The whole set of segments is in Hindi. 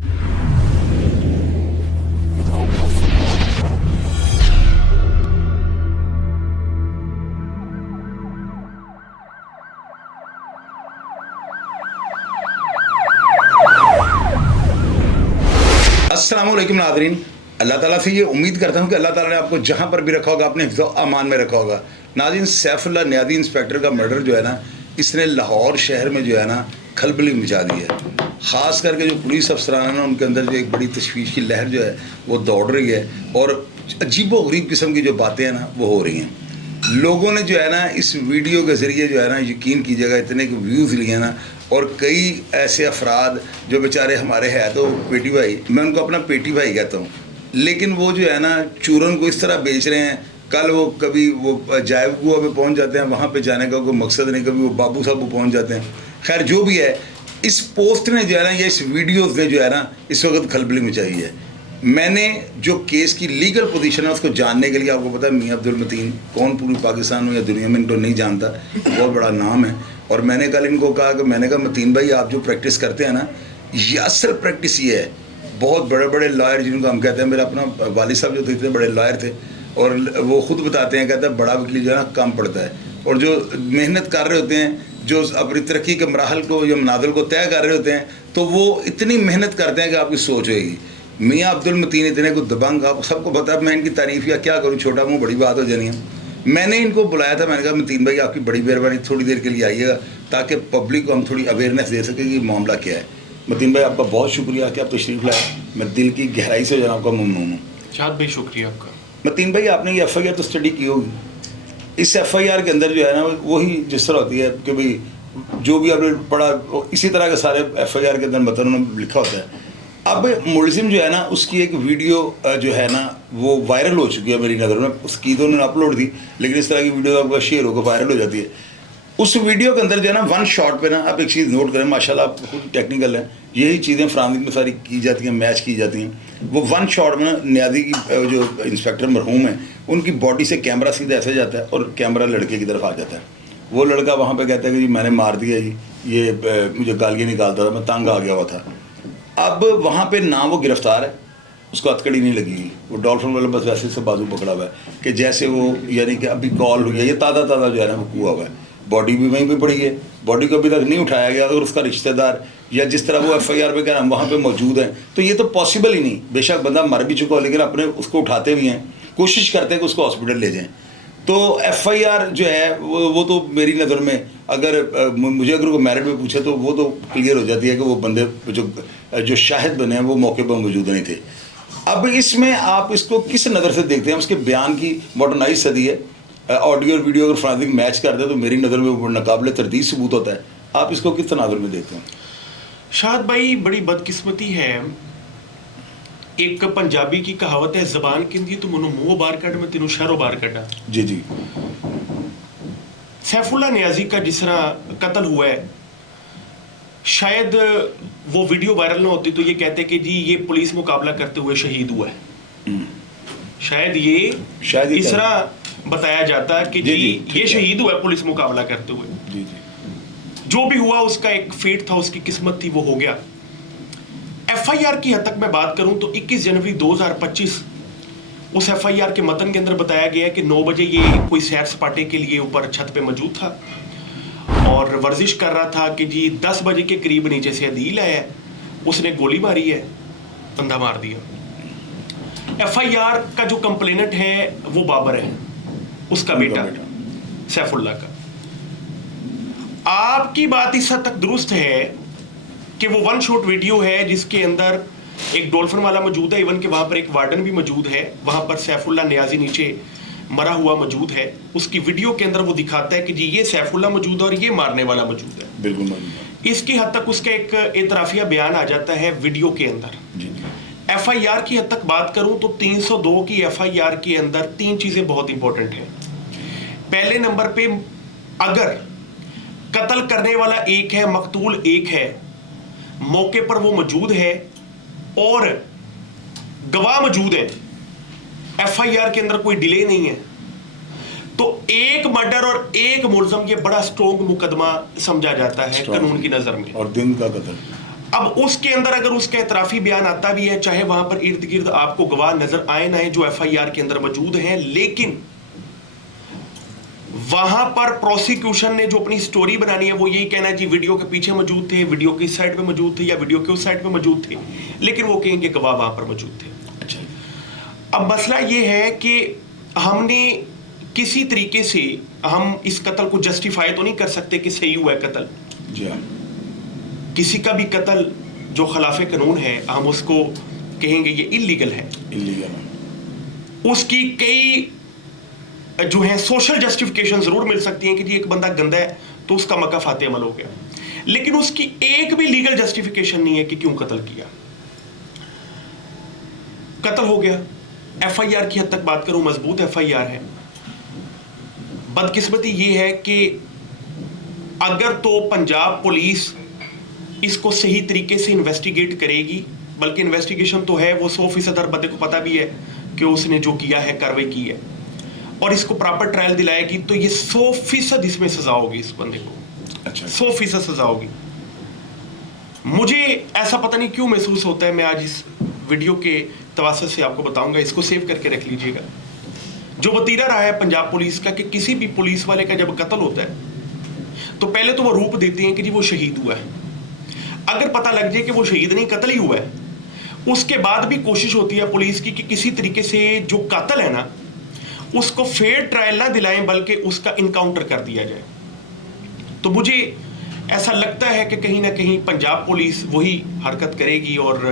अस्सलामुअलैकुम नाज़रीन, अल्लाह ताला से ये उम्मीद करता हूँ कि अल्लाह ताला ने आपको जहाँ पर भी रखा होगा अपने हिफ्ज़ अमान में रखा होगा। नाज़रीन, सैफुल्लाह नियाज़ी इंस्पेक्टर का मर्डर जो है ना, इसने लाहौर शहर में जो है ना खलबली मचा दी है। ख़ास करके जो पुलिस अफसरान है ना, उनके अंदर जो एक बड़ी तशवीश की लहर जो है वो दौड़ रही है और अजीबो गरीब किस्म की जो बातें हैं ना वो हो रही हैं। लोगों ने जो है ना इस वीडियो के ज़रिए जो है ना, यकीन कीजिएगा, इतने के व्यूज़ लिए ना, और कई ऐसे अफराद जो बेचारे हमारे हैं तो पेटी भाई, मैं उनको अपना पेटी भाई कहता हूँ, लेकिन वो जो है ना चूरन को इस तरह बेच रहे हैं। कल वो कभी वो जायब कुआ पे पहुँच जाते हैं, वहाँ पे जाने का कोई मकसद नहीं, कभी वो बाबू साहब को पहुँच जाते हैं। खैर जो भी है, इस पोस्ट ने जो है ना, या इस वीडियोज़ ने जो है ना इस वक्त खलबली मचाई है। मैंने जो केस की लीगल पोजीशन है उसको जानने के लिए, आपको पता है मियां अब्दुल मतीन कौन पूरी पाकिस्तान में या दुनिया में इनको नहीं जानता, बहुत बड़ा नाम है। और मैंने कल इनको कहा कि मैंने कहा मतीन भाई, आप जो प्रैक्टिस करते हैं ना, ये असल प्रैक्टिस ये है। बहुत बड़े बड़े लॉयर जिनको हम कहते हैं, मेरा अपना वालिद साहब जो थे इतने बड़े लॉयर थे, और वो ख़ुद बताते हैं, कहते हैं बड़ा वकील जो है ना कम पड़ता है, और जो मेहनत कर रहे होते हैं, जो अपनी तरक्की के मराहल को या मनाजिल को तय कर रहे होते हैं, तो वो इतनी मेहनत करते हैं कि आपकी सोच होगी। मियां अब्दुल मतीन इतने को दबंग, आप सबको पता है, मैं इनकी तारीफ़ या क्या करूँ, छोटा मुँह बड़ी बात हो जानी है। मैंने इनको बुलाया था, मैंने कहा मतीन भाई आपकी बड़ी मेहरबानी, थोड़ी देर के लिए आइएगा ताकि पब्लिक को हम थोड़ी अवेयरनेस दे सकें कि मामला क्या है। मतीन भाई आपका बहुत शुक्रिया कि आप तशरीफ़ लाए, मैं दिल की गहराई से जनाब का ममनून हूँ। शाद भाई शुक्रिया आपका। मतीन भाई आपने ये FIR तो स्टडी की होगी, इस FIR के अंदर जो है ना वही जिस तरह होती है कि भाई जो भी आपने पढ़ा इसी तरह के सारे FIR के अंदर मतलब उन्होंने लिखा होता है। अब मुलजिम जो है ना उसकी एक वीडियो जो है ना वो वायरल हो चुकी है मेरी नज़र में, उसकी तो उन्होंने अपलोड दी, लेकिन इस तरह की वीडियो आपका शेयर होकर वायरल हो जाती है। उस वीडियो के अंदर जो है ना वन शॉट पे ना आप एक चीज़ नोट करें, माशाल्लाह आप खुद टेक्निकल हैं, यही चीज़ें फ्रांसिक में सारी की जाती हैं, मैच की जाती हैं। वो वन शॉट में ना नियाज़ी की जो इंस्पेक्टर मरहूम है उनकी बॉडी से कैमरा सीधा ऐसे जाता है और कैमरा लड़के की तरफ आ जाता है। वो लड़का वहाँ पर कहता है कि जी मैंने मार दिया जी, ये मुझे गालियाँ निकालता था, मैं तंग आ गया हुआ था। अब वहाँ पे ना वो गिरफ्तार है, उसको हथकड़ी नहीं लगी, वो डॉल्फिन वाला बस वैसे से बाजू पकड़ा हुआ है कि जैसे वो यानी कि अभी कॉल हुई है, ये ताज़ा ताज़ा जो है ना वो कुआ हुआ है, बॉडी भी वहीं पे पड़ी है, बॉडी को अभी तक नहीं उठाया गया। अगर उसका रिश्तेदार या जिस तरह वो FIR पे कह रहा हम वहाँ पे मौजूद हैं, तो ये तो पॉसिबल ही नहीं। बेशक बंदा मर भी चुका हो, लेकिन अपने उसको उठाते भी हैं, कोशिश करते हैं कि उसको हॉस्पिटल ले जाएँ। तो FIR जो है वो तो मेरी नज़र में अगर मुझे अगर कोई मेरिट में पूछे तो वो तो क्लियर हो जाती है कि वो बंदे जो शाहिद बने हैं वो मौके पर मौजूद नहीं थे। अब इसमें आप इसको किस नज़र से देखते हैं? उसके बयान की मॉडर्नाइज सदी है, ऑडियो और वीडियो अगर फ्रांसिक मैच करते हैं तो मेरी नज़र में वो नाकाबिल तरदीद सबूत होता है। आप इसको किस नज़र में देखते हैं? शाद भाई बड़ी बदकिस्मती है, एक पंजाबी की कहावत है, ज़बान किंदी तो मनो मुँह बार कट में तीनों शहरों बार कटा। जी जी। सैफुल्लाह नियाज़ी का जिस तरह कत्ल हुआ है, शायद वो वीडियो वायरल ना होती तो ये कहते कि जी ये पुलिस मुकाबला करते हुए शहीद हुआ है। शायद ये इस तरह बताया जाता कि जी ये शहीद हुआ है पुलिस मुकाबला करते हुए। जी जी। जो भी हुआ उसका एक फेट था, उसकी किस्मत थी, वो हो गया। FIR की हद तक मैं बात करूं तो 21 जनवरी 2025 उस FIR के मतन के अंदर बताया गया कि 9 बजे ये कोई सैर सपाटे के लिए ऊपर छत पे मौजूद था और वर्जिश कर रहा था कि जी 10 बजे के करीब नीचे से अदील आया है, उसने गोली मारी है, बंदा मार दिया। FIR का जो कंप्लेनेंट है वो बाबर है, उसका बेटा सैफुल्लाह का। आपकी बात इस हद तक दुरुस्त है कि वो वन शॉट वीडियो है जिसके अंदर एक डॉल्फिन वाला मौजूद है, इवन के वहां पर एक वार्डन भी मौजूद है, वहां पर सैफुल्लाह नियाज़ी नीचे मरा हुआ मौजूद है। उसकी वीडियो के अंदर वो दिखाता है कि जी ये सैफुल्लाह मौजूद है और ये मारने वाला मौजूद है। बिल्कुल। इसकी हद तक उसका एक एतराफिया बयान आ जाता है वीडियो के अंदर। FIR की हद तक बात करूं तो 302 की FIR के अंदर 3 चीजें बहुत इंपॉर्टेंट हैं। पहले नंबर पे अगर कत्ल करने वाला एक है, मकतूल एक है, मौके पर वो मौजूद है और गवाह मौजूद है, FIR के अंदर कोई डिले नहीं है, तो एक मर्डर और एक मुलजम ये बड़ा स्ट्रॉन्ग मुकदमा समझा जाता है कानून की नजर में। और दिन का कत्ल अब उसके अंदर अगर उसका एतराफी बयान आता भी है, चाहे वहां पर इर्द गिर्द आपको गवाह नजर आए ना आए जो एफआईआर के अंदर मौजूद हैं, लेकिन वहां पर प्रोसिक्यूशन ने जो अपनी स्टोरी बनानी है वो यही कहना है जी वीडियो के पीछे मौजूद थे, वीडियो की साइड पे मौजूद थे या वीडियो के उस साइड पे मौजूद थे, लेकिन वो कहेंगे गवाह वहां पर मौजूद थे। अच्छा। अब मसला ये है कि हमने किसी तरीके से हम इस कत्ल को जस्टिफाई तो नहीं कर सकते कि सही हुआ है कत्ल। जी हाँ। किसी का भी कत्ल जो खिलाफ कानून है हम उसको कहेंगे ये इलीगल है। इलीगल। उसकी कई जो है सोशल जस्टिफिकेशन जरूर मिल सकती हैं कि जी एक बंदा गंदा है तो उसका मक्का फाते अमल हो गया, लेकिन उसकी एक भी लीगल जस्टिफिकेशन नहीं है कि क्यों कत्ल किया। कत्ल हो गया, एफआईआर की हद तक बात करूं मजबूत एफआईआर है। बदकिस्मती ये है कि अगर तो पंजाब पुलिस इसको सही तरीके से इन्वेस्टिगेट करेगी, बल्कि इन्वेस्टिगेशन तो है, वो 100% हर बंदे को पता भी है कि उसने जो किया है कार्रवाई की है, और इसको प्रॉपर ट्रायल दिलाएगी तो ये 100% इसमें सजा होगी इस बंदे को। अच्छा। 100% सजा होगी। मुझे ऐसा पता नहीं क्यों महसूस होता है, मैं आज इस वीडियो के तवासत से आपको बताऊंगा, इसको सेव करके रख लीजिएगा। जो वतीरा रहा है पंजाब पुलिस का कि किसी भी पुलिस वाले का जब कत्ल होता है तो पहले तो वो रूप देते हैं कि जी वो शहीद हुआ है। अगर पता लग जाए कि वो शहीद नहीं कत्ल ही हुआ है, उसके बाद भी कोशिश होती है पुलिस की कि किसी तरीके से जो कातिल है ना उसको फेयर ट्रायल ना दिलाएं बल्कि उसका इनकाउंटर कर दिया जाए। तो मुझे ऐसा लगता है कि कहीं ना कहीं पंजाब पुलिस वही हरकत करेगी और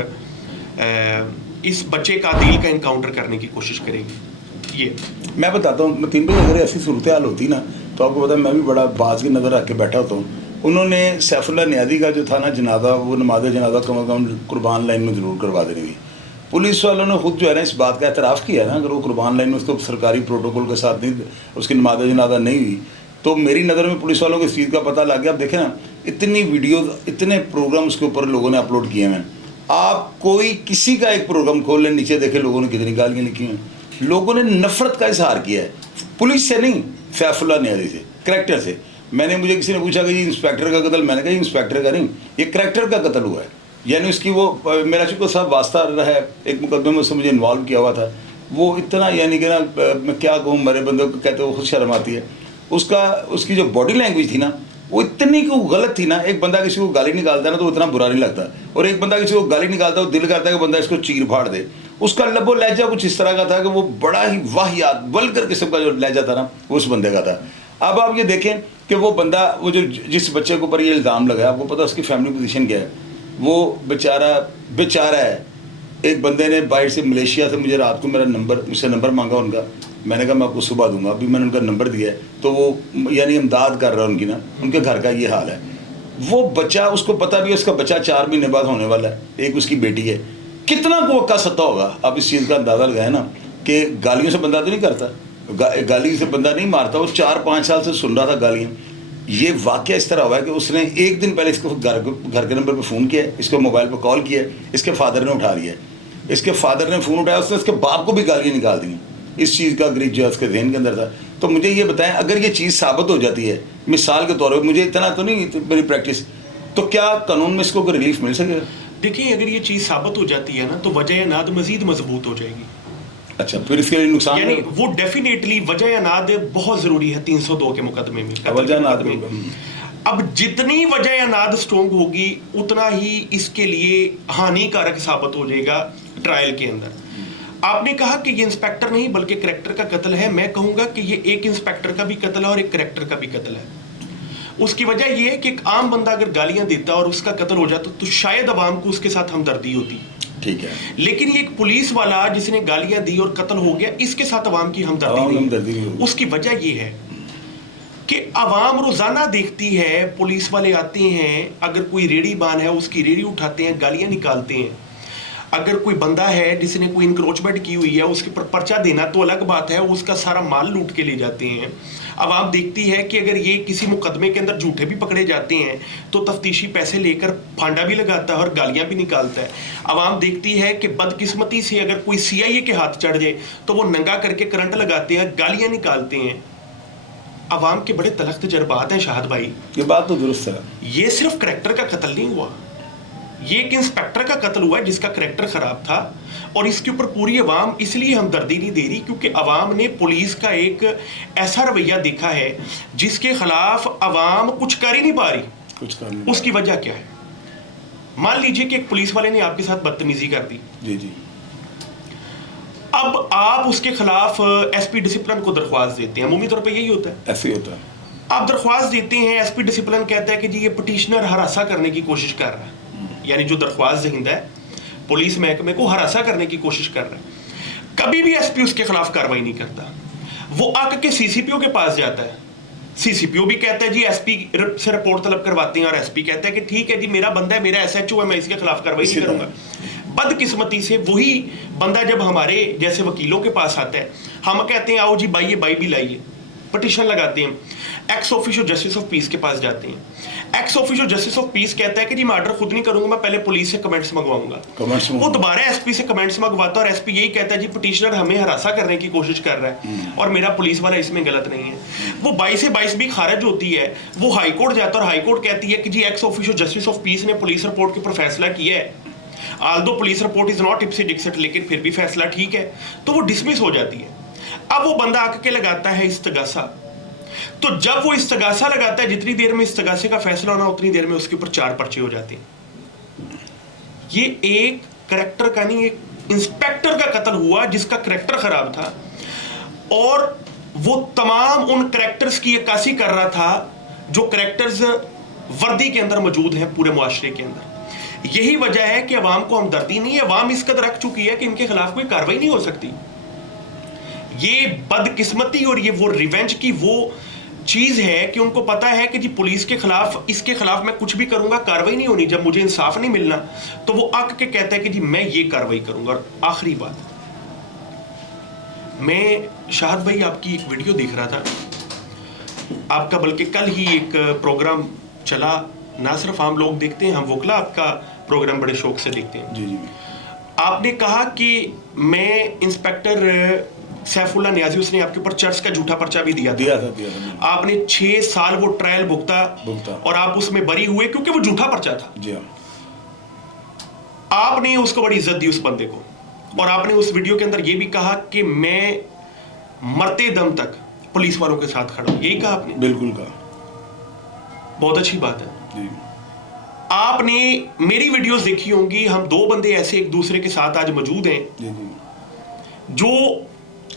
इस बच्चे का दिल का इनकाउंटर करने की कोशिश करेगी। ये मैं बताता हूँ तीन भाई, अगर ऐसी सूरत हाल होती ना तो आपको पता है मैं भी बड़ा बाज की नज़र रख के बैठा होता हूँ। उन्होंने सैफुल्लाह नियाज़ी का जो था ना जनाजा, वो नमाज जनाजा कम अज़ कम कुर्बान लाइन में ज़रूर करवा देनी थी। पुलिस वालों ने खुद जो है ना इस बात का एतराफ़ किया ना, अगर वो कुर्बान लाइन में उसको सरकारी प्रोटोकॉल के साथ नहीं उसकी नमाज जनाजा नहीं हुई तो मेरी नज़र में पुलिस वालों को इस चीज़ का पता लग गया। आप देखें ना इतनी वीडियोज़, इतने प्रोग्राम उसके ऊपर लोगों ने अपलोड किए हैं। आप कोई किसी का एक प्रोग्राम खोल लें, नीचे देखें लोगों ने कितनी गालियाँ लिखी हैं। लोगों ने नफरत का इजहार किया है, पुलिस से नहीं, सैफुल्लाह नियाज़ी से, करैक्टर से। मुझे किसी ने पूछा कि जी इंस्पेक्टर का कत्ल, मैंने कहा इंस्पेक्टर का नहीं, ये करैक्टर का कत्ल हुआ है। यानी उसकी वो मेरा चूँकि साहब वास्ता रहा है, एक मुकदमे में उससे मुझे इन्वॉल्व किया हुआ था, वो इतना यानी कि ना मैं क्या कहूँ, मरे बंदे को कहते वो खुद शर्म आती है। उसकी जो बॉडी लैंग्वेज थी ना वो इतनी को गलत थी ना। एक बंदा किसी को गाली निकालता है ना तो इतना बुरा नहीं लगता, और एक बंदा किसी को गाली निकालता है वो दिल करता है कि बंदा इसको चीर फाड़ दे। उसका लबो लहजा कुछ इस तरह का था कि वो बड़ा ही वाहियात वल्गर किस्म का जो लहजा था ना वो उस बंदे का था। अब आप ये देखें कि वो बंदा, वो जो जिस बच्चे के ऊपर ये इल्ज़ाम लगाया, आपको पता उसकी फैमिली पोजीशन क्या है? वो बेचारा है। एक बंदे ने बाहर से मलेशिया से मुझे रात को मुझसे नंबर मांगा उनका। मैंने कहा मैं आपको सुबह दूंगा। अभी मैंने उनका नंबर दिया है तो वो यानी इमदाद कर रहा है उनकी ना, उनके घर का ये हाल है। वो बच्चा, उसको पता भी है उसका बच्चा 4 महीने बाद होने वाला है, एक उसकी बेटी है। कितना को अक्का सत्ता होगा, आप इस चीज़ का अंदाज़ा लगाए ना कि गालियों से बंदा तो नहीं करता, गाली से बंदा नहीं मारता। वो 4-5 साल से सुन रहा था गालियाँ। ये वाक़या इस तरह हुआ है कि उसने एक दिन पहले इसको घर के नंबर पर फ़ोन किया, इसको मोबाइल पर कॉल किया, इसके फादर ने उठा लिया। इसके फादर ने फ़ोन उठाया, उसने उसके बाप को भी गालियाँ निकाल दी। इस चीज़ का ग्रिज जो है उसके जहन के अंदर था। तो मुझे ये बताएं, अगर ये चीज़ साबित हो जाती है, मिसाल के तौर पर, मुझे इतना तो नहीं मेरी प्रैक्टिस, तो क्या कानून में इसको कोई रिलीफ मिल सकेगा? देखिए, अगर ये चीज़ साबित हो जाती है ना तो वजह नाद मजीद मजबूत हो जाएगी। अच्छा, फिर इसके लिए नुकसान, यानी वो डेफिनेटली वजह नाद बहुत ज़रूरी है 302 के मुकदमे में, अब जितनी वजह नाद स्ट्रोंग होगी उतना ही इसके लिए हानिकारक साबित हो जाएगा ट्रायल के अंदर। आपने कहा कि ये इंस्पेक्टर नहीं बल्कि करैक्टर का कत्ल है। मैं कहूंगा कि ये एक इंस्पेक्टर का भी कत्ल है और एक करैक्टर का भी कत्ल है। उसकी वजह यह है कि एक आम बंदा अगर गालियां देता और उसका कत्ल हो जाता तो शायद अवाम को उसके साथ हमदर्दी होती, ठीक है, लेकिन ये एक पुलिस वाला जिसने गालियां दी और कत्ल हो गया, इसके साथ अवाम की हमदर्दी नहीं। उसकी वजह यह है कि अवाम रोजाना देखती है, पुलिस वाले आते हैं, अगर कोई रेडी बान है उसकी रेडी उठाते हैं, गालियां निकालते हैं। अगर कोई बंदा है जिसने कोई इंक्रोचमेंट की हुई है उसके पर पर्चा देना तो अलग बात है, उसका सारा माल लूट के ले जाते हैं। अवाम देखती है कि अगर ये किसी मुकदमे के अंदर झूठे भी पकड़े जाते हैं तो तफ्तीशी पैसे लेकर फांडा भी लगाता है और गालियां भी निकालता है। अवाम देखती है कि बदकिस्मती से अगर कोई सीआईए के हाथ चढ़ जाए तो वो नंगा करके करंट लगाते हैं, गालियां निकालते हैं। अवाम के बड़े तलख तजर्बात हैं शाहद भाई। ये बात तो दुरुस्त है। ये सिर्फ करैक्टर का कत्ल नहीं हुआ, ये एक इंस्पेक्टर का कत्ल हुआ है जिसका करैक्टर खराब था, और इसके ऊपर पूरी अवाम इसलिए हमदर्दी नहीं दे रही क्योंकि अवाम ने पुलिस का एक ऐसा रवैया देखा है जिसके खिलाफ अवाम कुछ कर ही नहीं पा रही। कुछ कर नहीं। उसकी वजह क्या है? मान लीजिए कि एक पुलिस वाले ने आपके साथ बदतमीजी कर दी, जी जी, अब आप उसके खिलाफ एसपी डिसिप्लिन को दरख्वास्त देते हैं, अमूमी तौर पे यही होता है, ऐसे ही होता है। आप दरख्वास्त देते हैं, एसपी डिसिप्लिन कहता है कि जी ये पिटिशनर हरासा करने की कोशिश कर रहा है, यानी जो दरख्वास्त दहिंदा है पुलिस महकमे को हरासा करने की कोशिश कर रहा है। कभी भी एसपी उसके खिलाफ कार्रवाई नहीं करता, वो आके सीसीपीओ के पास जाता है, सीसीपीओ भी कहता है जी एसपी से रिपोर्ट तलब करवाते हैं, और एसपी कहता है कि ठीक है जी मेरा बंदा है, मेरा एसएचओ है, मैं इसके खिलाफ कार्रवाई नहीं करूंगा। बदकिस्मती से वही बंदा जब हमारे जैसे वकीलों के पास आता है, हम कहते हैं आओ जी बाई, ये बाई भी लाइए, पिटिशन लगाते हैं, x officio justice of piece के पास जाते हैं, x officio justice of piece कहता है कि जी मैं ऑर्डर खुद नहीं करूंगा, मैं पहले पुलिस से कमेंट्स मंगवाऊंगा। वो दोबारा एसपी से कमेंट्स मंगवाता है और एसपी यही कहता है जी पिटिशनर हमें हरासा करने की कोशिश कर रहा है और मेरा पुलिस वाला इसमें गलत नहीं है। वो 22 से 22 भी खारिज होती है, वो हाई कोर्ट जाता है और हाई कोर्ट कहती है कि जी ex officio justice of peace ने पुलिस रिपोर्ट के ऊपर फैसला किया है, although police report is not ipse dixit, लेकिन फिर भी फैसला ठीक है, तो वो डिसमिस हो जाती है। अब वो बंदा आके लगाता है इस्तगासा, तो जब वो इस्तगासा लगाता है, जितनी देर में इस्तगासे का फैसला होना उतनी देर में उसके ऊपर 4 पर्चे हो जाते हैं। ये एक करैक्टर का नहीं, एक इंस्पेक्टर का कत्ल हुआ जिसका करैक्टर खराब था, और वो तमाम उन करैक्टर्स की अक्कासी कर रहा था जो करैक्टर्स वर्दी के अंदर मौजूद हैं पूरे मुआशरे के अंदर। यही वजह है कि अवाम को हमदर्दी नहीं है, अवाम इस कदर रख चुकी है कि इनके खिलाफ कोई कार्रवाई नहीं हो सकती। ये बदकिस्मती और ये वो रिवेंज की वो चीज है कि उनको पता है कि जी पुलिस के खिलाफ, इसके खिलाफ मैं कुछ भी करूंगा कार्रवाई नहीं होनी, जब मुझे इंसाफ नहीं मिलना तो वो आके के कहता है कि जी मैं ये कार्रवाई करूंगा। और आखिरी बात, मैं शाहद भाई आपकी एक वीडियो देख रहा था आपका, बल्कि कल ही एक प्रोग्राम चला, ना सिर्फ आम लोग देखते हैं, हम वोकला आपका प्रोग्राम बड़े शौक से देखते हैं। जी जी, आपने कहा कि मैं इंस्पेक्टर सैफुल्ला नियाजी, उसने आपके ऊपर चर्च का झूठा पर्चा भी दिया था। आपने 6 साल वो ट्रायल भुगता और आप उसमें बरी हुए क्योंकि वो झूठा पर्चा था। जी हाँ। आपने उसको बड़ी इज्जत दी उस बंदे को, और आपने उस वीडियो के अंदर ये भी कहा कि मैं मरते दम तक पुलिस वालों के साथ खड़ा हूं, यही कहा आपने? बिल्कुल कहा। बहुत अच्छी बात है जी। आपने मेरी वीडियोस देखी होंगी, हम 2 बंदे ऐसे एक दूसरे के साथ आज मौजूद हैं जी जी, जो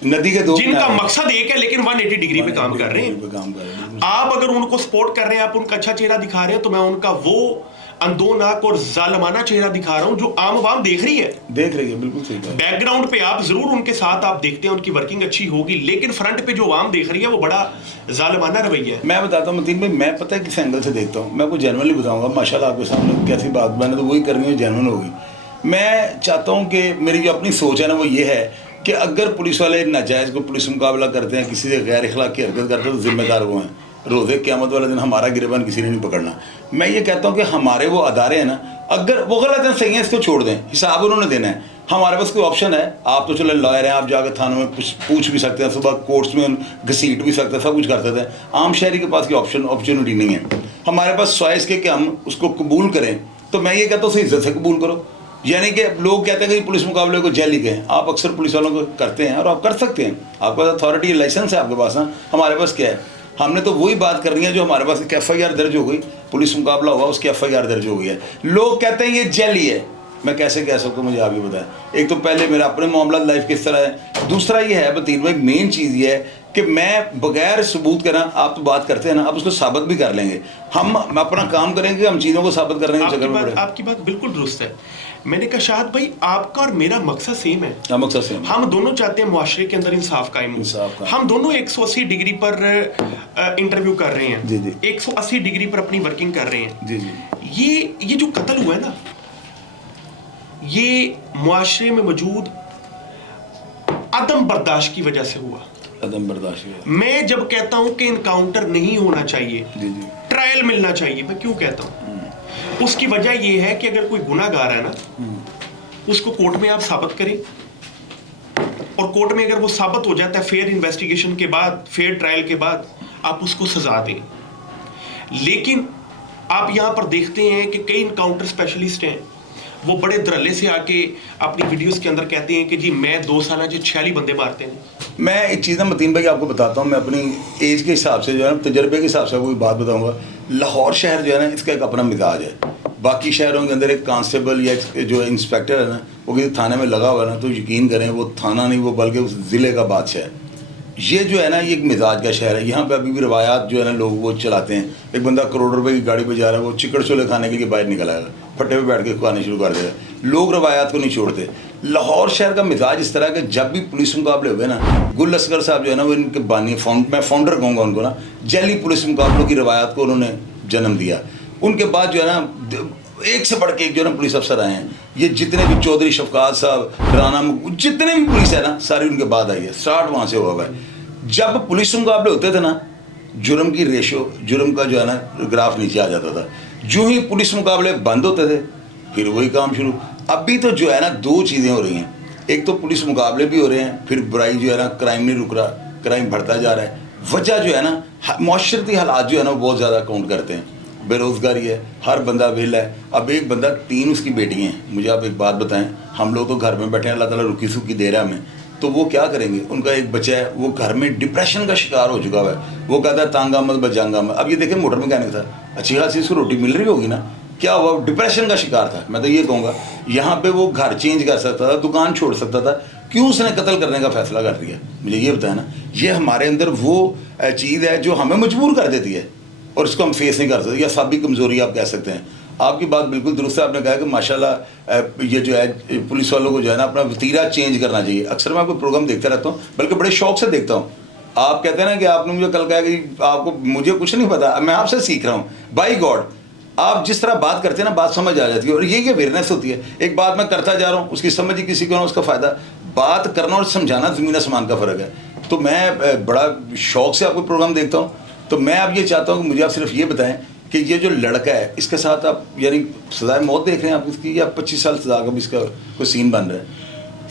नदी के 2 जिनका मकसद एक है लेकिन 180 डिग्री पे काम कर रहे हैं। आप अगर उनको सपोर्ट कर रहे हैं, आप उनका अच्छा चेहरा दिखा रहे हैं, तो मैं उनका वो अंदोनाक और जालमाना चेहरा दिखा रहा हूं जो आम आवाम देख रही है। बिल्कुल सही बात। बैकग्राउंड पे आप जरूर उनके साथ आप देखते हैं, उनकी वर्किंग अच्छी होगी, लेकिन फ्रंट पे जो आवाम देख रही है वो बड़ा जालमाना रवैया है। मैं बताता हूँ मतीन भाई, मैं पता है किस एंगल से देखता हूँ, मैं आपको जेन्युइनली बताऊंगा, माशाल्लाह आपके सामने कैसी बात, मैंने तो वही करनी है, जेन्युइन होगी। मैं चाहता हूँ कि मेरी जो अपनी सोच है ना वो ये है कि अगर पुलिस वाले नाजायज़ को पुलिस मुकाबला करते हैं, किसी से गैर अखलाकी हरकत करते हैं, तो जिम्मेदार वो हैं। रोज़े क़यामत वाले दिन हमारा गिरबान किसी ने नहीं पकड़ना। मैं ये कहता हूँ कि हमारे वो अदारे हैं ना, अगर वो गलत हैं सही हैं, इसको छोड़ दें, हिसाब उन्होंने देना है। हमारे पास कोई ऑप्शन है, आप तो चलो लॉयर हैं, आप जाकर थानों में पूछ भी सकते हैं, सुबह कोर्ट्स में घसीट भी सकते हैं, सब कुछ कर सकते हैं। आम शहरी के पास कोई अपॉर्चुनिटी नहीं है। हमारे पास चॉइस के कि हम उसको कबूल करें, तो मैं ये कहता हूँ सही इज्जत से कबूल करो। यानी कि लोग कहते हैं कि पुलिस मुकाबले को जेल ही गए, आप अक्सर पुलिस वालों को करते हैं और आप कर सकते हैं, आपके पास अथॉरिटी लाइसेंस है आपके पास ना। हमारे पास क्या है, हमने तो वही बात करनी है जो हमारे पास एक FIR दर्ज हो गई, पुलिस मुकाबला हुआ, उसकी FIR दर्ज हो गई है। लोग कहते हैं ये जेल ही है, मैं कैसे कह सकता हूँ, मुझे आप ही बताएं। एक तो पहले मेरा अपने मामला लाइफ किस तरह है, दूसरा ये है बतीन भाई, मेन चीज़ ये है कि मैं बगैर सबूत के ना, आप तो बात करते हैं ना, आप उसको साबित भी कर लेंगे, हम अपना काम करेंगे, हम चीज़ों को साबित करने की जगह में पड़े। आपकी बात बिल्कुल दुरुस्त है। मैंने कहा शाहद भाई आपका और मेरा मकसद सेम है। मकसद सेम, हम दोनों चाहते हैं मुआशरे के अंदर इंसाफ कायम हो। हम दोनों 180 डिग्री पर इंटरव्यू कर रहे हैं, जी जी, 180 डिग्री पर अपनी वर्किंग कर रहे हैं। जी जी। ये जो कत्ल हुआ है ना, ये मुआशरे में मौजूद अदम बर्दाश्त की वजह से हुआ। अदम बर्दाश्त। मैं जब कहता हूं कि इनकाउंटर नहीं होना चाहिए, जी जी, ट्रायल मिलना चाहिए, मैं क्यों कहता हूं? उसकी वजह यह है कि अगर कोई गुनाहगार है ना, उसको कोर्ट में आप साबित करें, और कोर्ट में अगर वो साबित हो जाता है, फेयर इन्वेस्टिगेशन के बाद, फेयर ट्रायल के बाद, आप उसको सजा दें। लेकिन आप यहां पर देखते हैं कि कई इनकाउंटर स्पेशलिस्ट हैं वो बड़े धड़ल्ले से आके अपनी वीडियोस के अंदर कहते हैं कि जी मैं 2 साल जो 46 बंदे मारते हैं। मैं एक चीज़ ना मतीन भाई आपको बताता हूँ, मैं अपनी एज के हिसाब से जो है ना, तजर्बे के हिसाब से कोई बात बताऊँगा। लाहौर शहर जो है ना, इसका एक अपना मिजाज है। बाकी शहरों के अंदर एक कांस्टेबल या जो इंस्पेक्टर है ना, वो किसी थाने में लगा हुआ है ना, तो यकीन करें वो थाना नहीं, वो बल्कि उस ज़िले का बादशाह है। ये जो है ना, ये एक मिजाज का शहर है। यहाँ पे अभी भी रवायात जो है ना लोग वो चलाते हैं। एक बंदा करोड़ रुपए की गाड़ी पे जा रहा है, वो चिकड़ छोले खाने के लिए बाहर निकल आएगा, फट्टे पे बैठ के खाने शुरू कर देगा। लोग रवायात को नहीं छोड़ते। लाहौर शहर का मिजाज इस तरह के, जब भी पुलिस मुकाबले हुए ना, गुल असगर साहब जो है ना, वो इनके बानी मैं फाउंडर कहूँगा उनको ना, जैली पुलिस मुकाबलों की रवायात को उन्होंने जन्म दिया। उनके बाद जो है ना, एक से बढ़ के एक जो है ना पुलिस अफसर आए हैं। ये जितने भी चौधरी शफकात साहब, राना, जितने भी पुलिस है ना, सारी उनके बाद आई है। स्टार्ट वहाँ से हुआ है। जब पुलिस मुकाबले होते थे ना, जुर्म की रेशो, जुर्म का जो है ना ग्राफ नीचे आ जाता था। जो ही पुलिस मुकाबले बंद होते थे, फिर वही काम शुरू। अभी तो जो है ना, 2 चीज़ें हो रही हैं। एक तो पुलिस मुकाबले भी हो रहे हैं, फिर बुराई जो है ना, क्राइम नहीं रुक रहा, क्राइम बढ़ता जा रहा है। वजह जो है ना, माशरती हालात जो है ना, वो बहुत ज़्यादा काउंट करते हैं। बेरोज़गारी है, हर बंदा वेला है। अब एक बंदा, 3 उसकी बेटी हैं। मुझे आप एक बात बताएं, हम लोग तो घर में बैठे हैं, अल्लाह ताला रुकी सुखी दे रहा है हमें, तो वो क्या करेंगे? उनका एक बच्चा है, वो घर में डिप्रेशन का शिकार हो चुका है। वो कहता है तांगा मत बजांगा मत। अब ये देखें, मोटर मैकेनिक था, अच्छी खासी इसको रोटी मिल रही होगी ना, क्या हुआ? डिप्रेशन का शिकार था। मैं तो ये कहूँगा, यहाँ पे वो घर चेंज कर सकता था, दुकान छोड़ सकता था, क्यों उसने कत्ल करने का फैसला कर दिया? मुझे ये बताया ना, ये हमारे अंदर वो चीज़ है जो हमें मजबूर कर देती है, और इसको हम फेस नहीं कर सकते, या साबी कमज़ोरी आप कह सकते हैं। आपकी बात बिल्कुल दुरुस्त है। आपने कहा कि माशाल्लाह ये जो है पुलिस वालों को जो है ना, अपना वतीरा चेंज करना चाहिए। अक्सर मैं आपको प्रोग्राम देखता रहता हूँ, बल्कि बड़े शौक से देखता हूँ। आप कहते हैं ना कि आपने मुझे कल कहा कि आपको, मुझे कुछ नहीं पता, मैं आपसे सीख रहा हूँ। बाई गॉड, आप जिस तरह बात करते हैं ना, बात समझ आ जाती है, और ये अवेयरनेस होती है। एक बात मैं करता जा रहा हूँ, उसकी समझ ही किसी को ना उसका फ़ायदा। बात करना और समझाना ज़मीन आसमान का फ़र्क है। तो मैं बड़ा शौक से आपको प्रोग्राम देखता हूँ। तो मैं अब ये चाहता हूँ कि मुझे आप सिर्फ ये बताएं कि ये जो लड़का है, इसके साथ आप यानी सजाए मौत देख रहे हैं आप इसकी, या 25 साल सजा का भी इसका कोई सीन बन रहा है?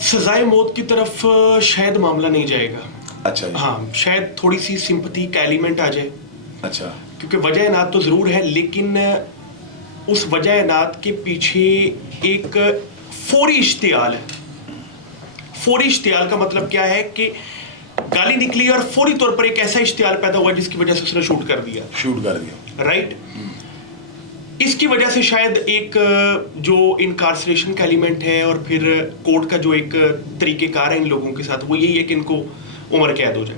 सजाए मौत की तरफ शायद मामला नहीं जाएगा। अच्छा जी। हाँ, शायद थोड़ी सी सिंपथी का एलिमेंट आ जाए। अच्छा। क्योंकि वजह नात तो ज़रूर है, लेकिन उस वजह नात के पीछे एक फौरी इश्तियाल है। फौरी इश्तियाल का मतलब क्या है कि गाली निकली और फौरी तौर पर एक ऐसा इश्तियाल पैदा हुआ जिसकी वजह से उसने शूट कर दिया। राइट। इसकी वजह से शायद एक जो इनकार्सरेशन का एलिमेंट है, और फिर कोर्ट का जो एक तरीकेकार है इन लोगों के साथ, वो यही है कि इनको उम्र कैद हो जाए।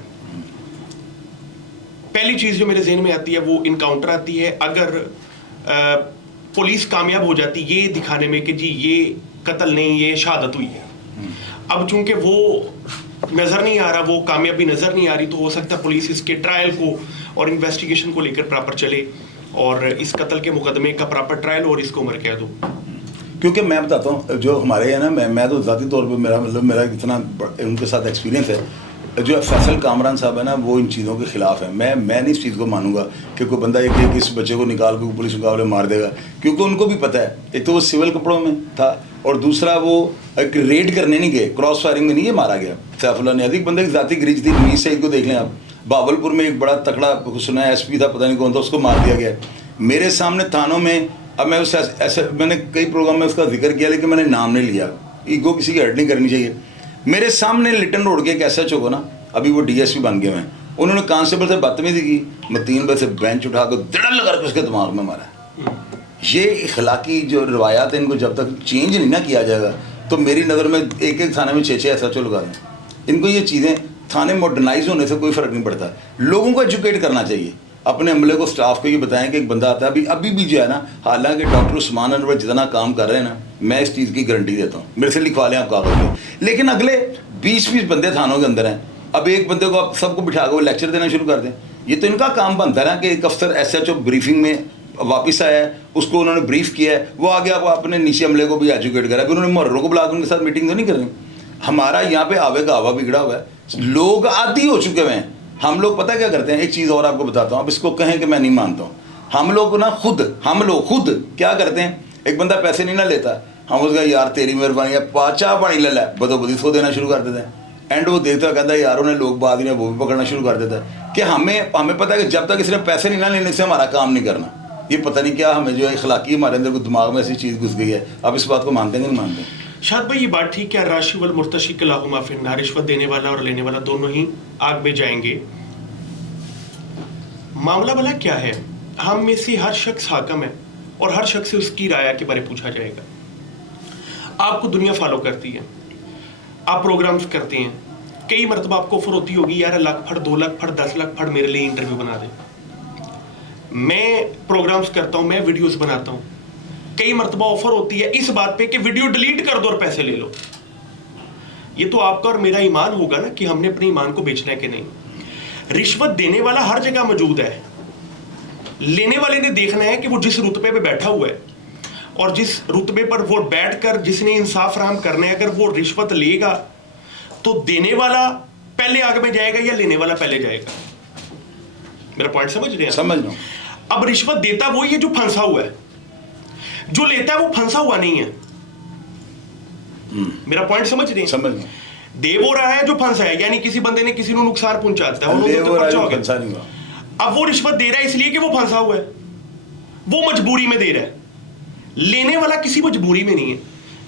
पहली चीज जो मेरे जहन में आती है वो इनकाउंटर आती है। अगर पुलिस कामयाब हो जाती ये दिखाने में कि जी ये कत्ल नहीं, ये शहादत हुई है। अब चूंकि वो नजर नहीं आ रहा, वो कामयाबी नजर नहीं आ रही, तो हो सकता है पुलिस इसके ट्रायल को और इन्वेस्टिगेशन को लेकर प्रॉपर चले, और इस कत्ल के मुकदमे का प्रॉपर ट्रायल और इसको उम्र कैद हो। क्योंकि मैं बताता हूँ, जो हमारे हैं ना, मैं तो ज़ाती तौर पे मेरा इतना उनके साथ एक्सपीरियंस है। जो फैसल कामरान साहब है ना, वो इन चीज़ों के ख़िलाफ़ है। मैं नहीं इस चीज़ को मानूंगा कि कोई बंदा एक इस बच्चे को निकाल के पुलिस मुकाबले मार देगा, क्योंकि उनको भी पता है, एक तो वो सिविल कपड़ों में था, और दूसरा वो एक रेड करने नहीं गए, क्रॉस फायरिंग में नहीं ये मारा गया। सैफुल्लाह ने अधिक बंदे की ज़ाती गिरीज थी। मीर सईद को देख लें आप, बावलपुर में एक बड़ा तकड़ा सुना है एसपी था, पता नहीं कौन था, उसको मार दिया गया मेरे सामने थानों में। अब मैं उस ऐसे मैंने कई प्रोग्राम में उसका जिक्र किया, लेकिन मैंने नाम नहीं लिया, ईगो किसी की हर्ट नहीं करनी चाहिए। मेरे सामने लिटन रोड के एक SHO को ना, अभी वो DSP बन गए हैं, उन्होंने कांस्टेबल से बदतमीजी की, मैं 3 बजे से बेंच उठा कर धड़ल लगा के उसके दिमाग में मारा। ये इखलाकी जो रवायात है, इनको जब तक चेंज नहीं ना किया जाएगा, तो मेरी नज़र में एक थाने में 6 SHO लगा दें। इनको ये चीज़ें थाने मॉडर्नाइज होने से कोई फ़र्क नहीं पड़ता। लोगों को एजुकेट करना चाहिए, अपने अमले को, स्टाफ को ये बताएं कि एक बंदा आता है अभी भी जो है ना, हालांकि डॉक्टर उस्मान अनवर जितना काम कर रहे हैं ना, मैं इस चीज़ की गारंटी देता हूँ, मेरे से लिखवा लें आप कागज़ पे। लेकिन अगले 20-20 बंदे थानों के अंदर हैं, अब एक बंदे को आप सबको बिठा कर वो लेक्चर देना शुरू कर दें। ये तो इनका काम बनता है ना कि एक अफसर SHO ब्रीफिंग में वापस आया है, उसको उन्होंने ब्रीफ किया है, वो आगे आप अपने नीचे अमले को भी एजुकेट करा। फिर उन्होंने मुहर्रों को बुला के उनके साथ मीटिंग तो नहीं करनी। हमारा यहाँ पे आवे का हवा बिगड़ा हुआ है, लोग आदी हो चुके हुए हैं। हम लोग पता क्या करते हैं, एक चीज़ और आपको बताता हूँ, अब इसको कहें कि मैं नहीं मानता हूँ, हम लोग ना हम लोग खुद क्या करते हैं, एक बंदा पैसे नहीं ना लेता, हम उसका यार तेरी मेहरबानी है चाह पानी ले ला, बदोबदी सो देना शुरू कर देते हैं। एंड वो देखता कहता है यार उन्हें लोग बाद में वो भी पकड़ना शुरू कर देता है कि हमें पता है कि जब तक इसने पैसे नहीं ना लेने से हमारा काम नहीं करना। ये पता नहीं क्या हमें जो है अखलाकी हमारे अंदर कोई दिमाग में ऐसी चीज़ घुस गई है। आप इस बात को मानते हैं कि नहीं मानते? शायद भाई ये बात ठीक है, राशि वल मुर्तशी के लाहु माफिन नार, रिश्वत देने वाला और लेने वाला दोनों ही आग में जाएंगे। मामला भला क्या है, हम में से हर शख्स हाकम है और हर शख्स से उसकी राय के बारे में पूछा जाएगा। आपको दुनिया फॉलो करती है, आप प्रोग्राम्स करते हैं, कई मरतबा आपको ऑफर होती होगी यार 1 लाख फट 2 लाख फट 10 लाख फट मेरे लिए इंटरव्यू बना दे। मैं प्रोग्राम्स करता हूं, मैं वीडियोस बनाता हूं, कई मरतबा ऑफर होती है इस बात पे कि वीडियो डिलीट कर दो और पैसे ले लो। ये तो आपका और मेरा ईमान होगा ना कि हमने अपने ईमान को बेचना है कि नहीं। रिश्वत देने वाला हर जगह मौजूद है, लेने वाले ने देखना है कि वो जिस रुतबे पे बैठा हुआ है और जिस रुतबे पर वो बैठकर जिसने इंसाफ फराहम करना है, अगर वो रिश्वत लेगा तो देने वाला पहले आग में जाएगा या लेने वाला पहले जाएगा? मेरा पॉइंट समझ रहे हैं? समझ लो। अब रिश्वत देता वही है जो फंसा हुआ है, जो लेता है वो फंसा हुआ नहीं है। मेरा पॉइंट समझ रहे हैं? समझ लो। दे वो रहा है जो फंसा है, यानी किसी बंदे ने किसी को नुकसान पहुंचाता है, फंसा नहीं हुआ। अब वो रिश्वत दे रहा है इसलिए कि वो फंसा हुआ है, वो मजबूरी में दे रहा है। लेने वाला किसी मजबूरी में नहीं है।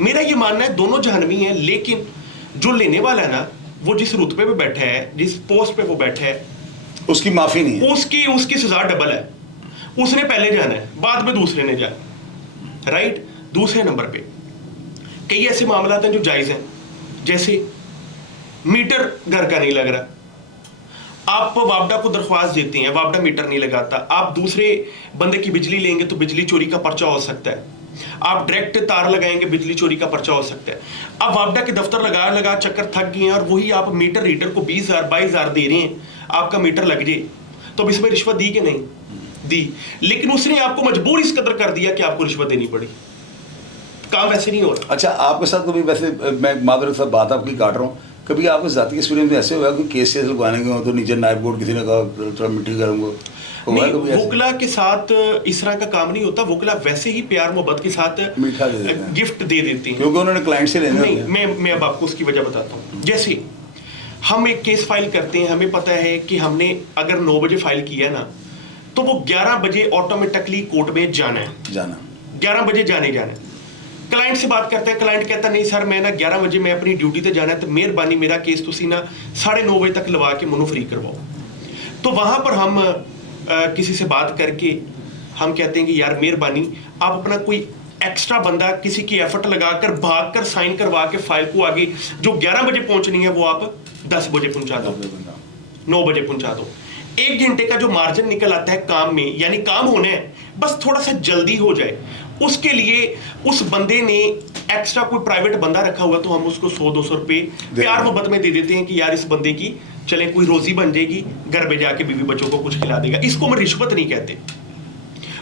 मेरा ये मानना है दोनों जहन्नमी है, लेकिन जो लेने वाला है ना, वो जिस रुतबे पे बैठा है, जिस पोस्ट पे वो बैठा है, उसकी माफी नहीं है, उसकी सजा डबल है। उसने पहले जाना है, बाद में दूसरे ने जाना, राइट। दूसरे नंबर पे कई ऐसे मामला हैं जो जायज हैं, जैसे मीटर घर का नहीं लग रहा, आप वापडा को दरख्वास्त देते हैं, वापडा मीटर नहीं लगाता, आप दूसरे बंदे की बिजली लेंगे तो बिजली चोरी का पर्चा हो सकता है, आप डायरेक्ट तार लगाएंगे बिजली चोरी का पर्चा हो सकता है। अब वापडा के दफ्तर लगा चक्कर थक गए हैं और वही आप मीटर रीडर को 20,000 22,000 दे रहे हैं, आपका मीटर लग जाए, तो अब इसमें रिश्वत दी कि नहीं दी? लेकिन उसने आपको मजबूर इस कदर कर दिया कि आपको रिश्वत देनी पड़ी। काम वैसे नहीं हो रहा। अच्छा, आपके साथ कभी वैसे, मैं मादरत साहब बात आपकी काट रहा हूँ, कभी आपके जाती एक्सपीरियंस में ऐसे हुआ कि केस लगवाने के हो तो नीचे नायब बोर्ड किसी ने कहा थोड़ा मिट्टी करूँगा? वुकला के साथ इस तरह का काम नहीं होता। वुकला वैसे ही प्यार मोहब्बत के साथ मीठा दे देते हैं, गिफ्ट दे देती हैं, क्योंकि उन्होंने क्लाइंट से लेना नहीं। मैं अब आपको उसकी वजह बताता हूँ। जैसे हम एक केस फाइल करते हैं, हमें पता है कि हमने अगर 9 बजे फाइल किया ना, तो वो 11 बजे ऑटोमेटिकली कोर्ट में जाना है, 11 बजे जाना है। क्लाइंट से बात करते हैं, क्लाइंट कहता नहीं सर मैं ना 11 बजे मैं अपनी ड्यूटी पे जाना है, तो मेहरबानी मेरा केस तुसी ना 9:30 बजे तक लवा के मनु फ्री करवाओ। तो वहां पर हम किसी से बात करके हम कहते हैं कि यार मेहरबानी आप अपना कोई एक्स्ट्रा बंदा किसी की एफर्ट लगाकर भागकर साइन करवा के फाइल को आगे जो 11 बजे पहुंचनी है वो आप 10 बजे पहुंचा दो, 9 बजे पहुंचा दो। 1 घंटे का जो मार्जिन निकल आता है काम में, यानी काम होने है बस थोड़ा सा जल्दी हो जाए, उसके लिए उस बंदे ने एक्स्ट्रा कोई प्राइवेट बंदा रखा हुआ तो हम उसको 100-200 रुपए प्यार मोहब्बत में दे देते हैं कि यार इस बंदे की चले कोई रोजी बन जाएगी, घर में जाके बीवी बच्चों को कुछ खिला देगा। इसको हम रिश्वत नहीं कहते।